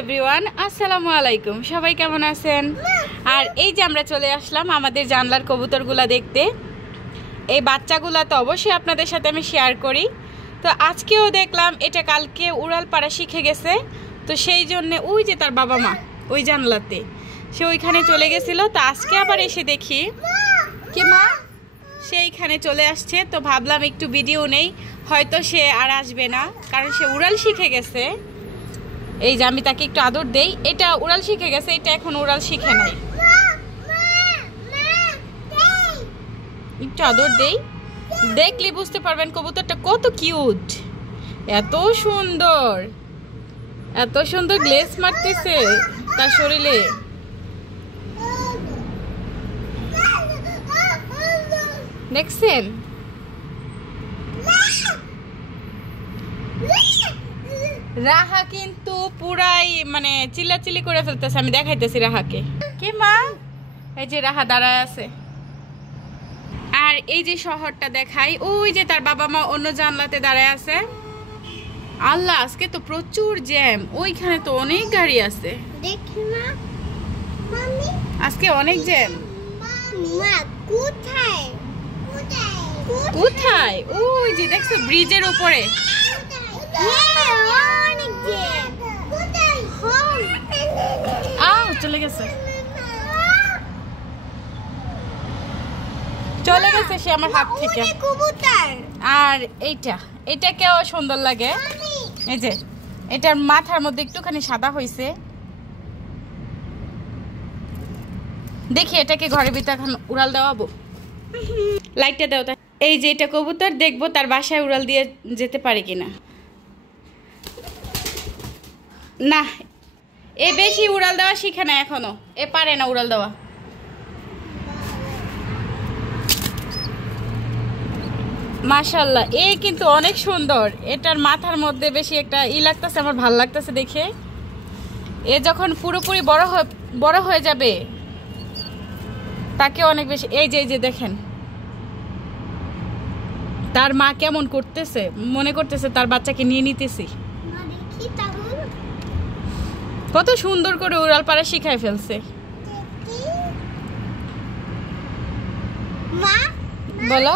Everyone, আসসালামু আলাইকুম। সবাই কেমন আছেন? আর এই যে আমরা চলে আসলাম আমাদের জানলার কবুতরগুলা দেখতে। এই বাচ্চাগুলা তো অবশ্যই আপনাদের সাথে আমি শেয়ার করি। তো আজকেও দেখলাম এটা কালকে উড়াল পাড়া শিখে গেছে, তো সেই জন্য ওই যে তার বাবা মা ওই জানলাতে সে ওইখানে চলে গেছিল। তো আজকে আবার এসে দেখি কি মা সেইখানে চলে আসছে। তো ভাবলাম একটু ভিডিও নেই, হয়তো সে আর আসবে না কারণ সে উড়াল শিখে গেছে। এই যে আমি তাকে একটু আদর দেই। এটা উড়াল শিখে গেছে, এটা এখন উড়াল শিখে নাই। একটু আদর দেই, দেখলে বুঝতে পারবেন কবুতরটা কত কিউট, এত সুন্দর, এত সুন্দর গ্লেজ মারতেছে তার শরীরে। দেখছেন? রাহা কিন্তু পুরাই মানে চিল্লাচিল্লি করে ফেলতেছে। আমি দেখাইতেছি রাহাকে। কি মা? এই যে রাহা দাঁড়ায় আছে। আর এই যে শহরটা দেখাই, ওই যে তার বাবা মা অন্য জানলাতে দাঁড়ায় আছে। আল্লাহ, আজকে তো প্রচুর জ্যাম, ওইখানে তো অনেক গাড়ি আছে। দেখি না মামি, আজকে অনেক জ্যাম। মা কোথায় কোথায়? ওই যে দেখছো ব্রিজের উপরে। অনেক জ্যাম। চলে গেছে, চলে গেছে সে আমার হাত থেকে। আর এইটাকেও সুন্দর লাগে। এই যে এটার মাথার মধ্যে একটুখানি সাদা হয়েছে। দেখি এটাকে ঘরের ভিতরে এখন উড়াল দেওয়াবো। লাইটটা দাও। এই যে এটা কবুতর, দেখবো তার বাসায় উড়াল দিয়ে যেতে পারে কিনা। না, এ বেশি উড়াল দেওয়া শিখে না এখনো, এ পারে না উড়াল দেওয়া। মাশাআল্লাহ, এ কিন্তু অনেক সুন্দর। এটার মাথার মধ্যে বেশি একটা লাগতেছে, আমার ভালো লাগতেছে দেখে। এ যখন পুরোপুরি বড় হয়ে যাবে তাকে অনেক বেশি। এই যে দেখেন তার মা কেমন করতেছে, মনে করতেছে তার বাচ্চাকে নিয়ে নিতেছি। কত সুন্দর করে উড়াল পাড়া শিখাই ফেলছে। বলো।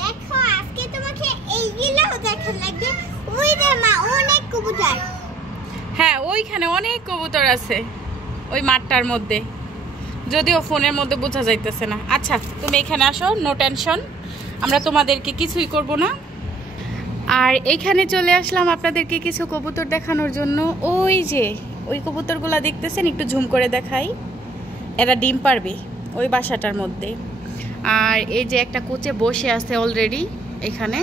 দেখো আজকে তোমাকে এইগুলো দেখা লাগবে। ওই রে মা, অনেক কবুতর। হ্যাঁ, ওইখানে অনেক কবুতর আছে ওই মাঠটার মধ্যে, যদিও ফোনের মধ্যে বোঝা যাইতেছে না। আচ্ছা, তুমি এখানে আসো, নো টেনশন, আমরা তোমাদেরকে কিছুই করব না। আর এইখানে চলে আসলাম আপনাদেরকে কিছু কবুতর দেখানোর জন্য। ওই যে ওই কবুতরগুলা দেখতেছেন, একটু ঝুম করে দেখাই। এরা ডিম পারবে ওই বাসাটার মধ্যে। আর এই যে একটা কোচে বসে আছে অলরেডি এখানে।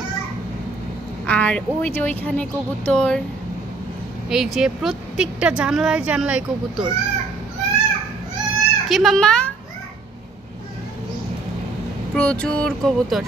আর ওই যে ওইখানে কবুতর, এই যে প্রত্যেকটা জানলায় জানলায় কবুতর। কি মাম্মা? প্রচুর কবুতর।